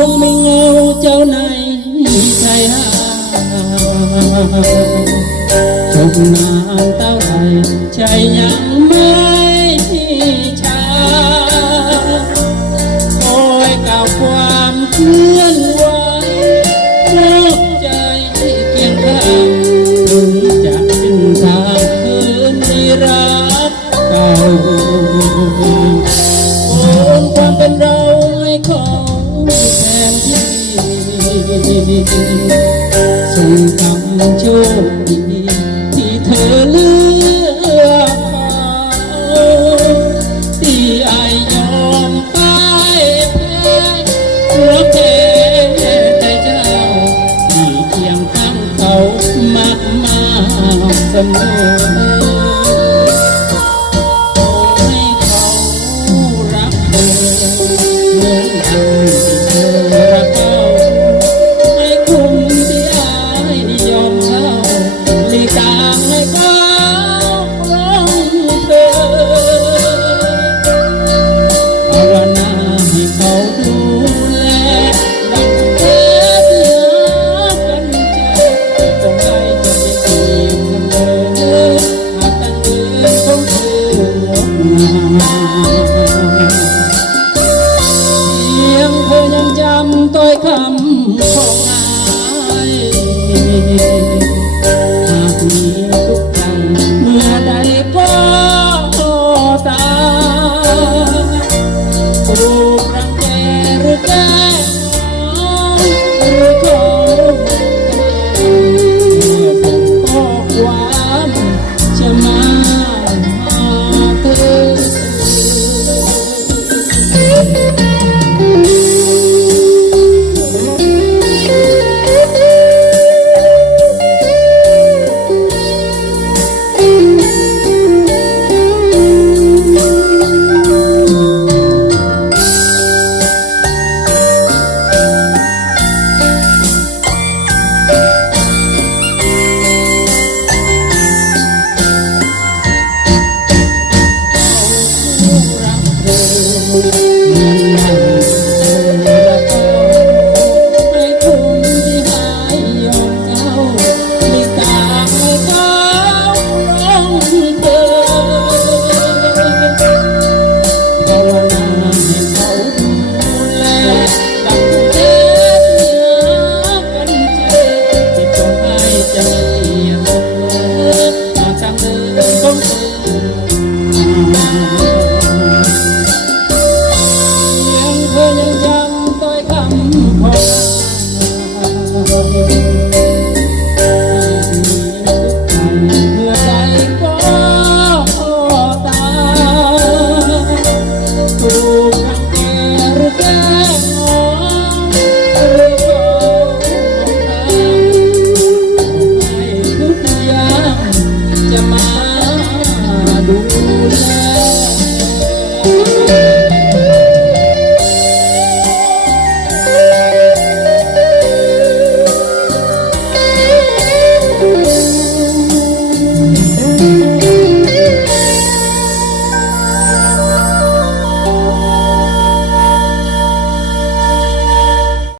คงไม่เงาเจ้าในใจหาจบนานเท่าไรใจยังไม่ชาคอยกับความเคลื่อนไหวโลกใจเคียงข้างถึงจะสิ้นทางคืนที่รักเก่าโอนความเป็นเราให้เขาแทนที่ส่งกำโชคดีที่เธอเลือกเขาที่อายยอมพ่ายแพ้เพราะแค่ใจเจ้าที่เคียงข้างเขามากมาเสมอเพียงเธอยังจำถ้อยคำ